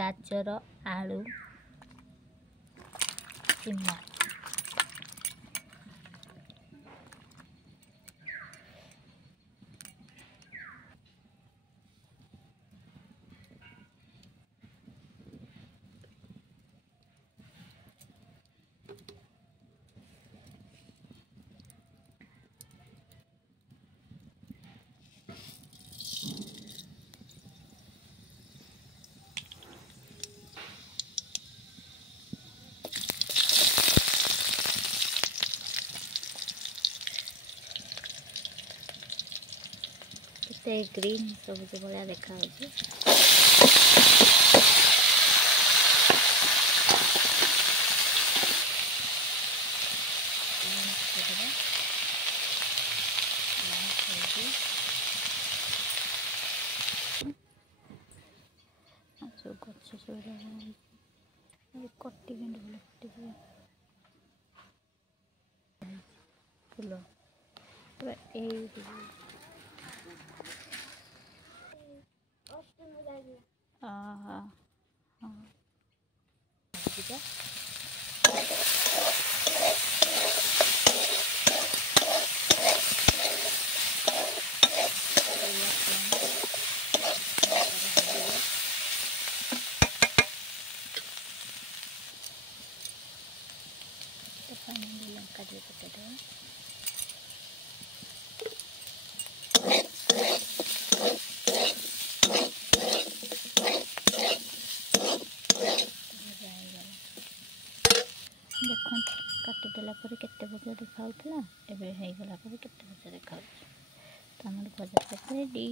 गाजर आलू सिम से ग्रीन सबुज भाया देखा गच सब कटी फुल लंका दिए पकेट देखो काटिदेला केते भजा देखा एवं हो गला केते भजा देखा तो आम भजा रेडी।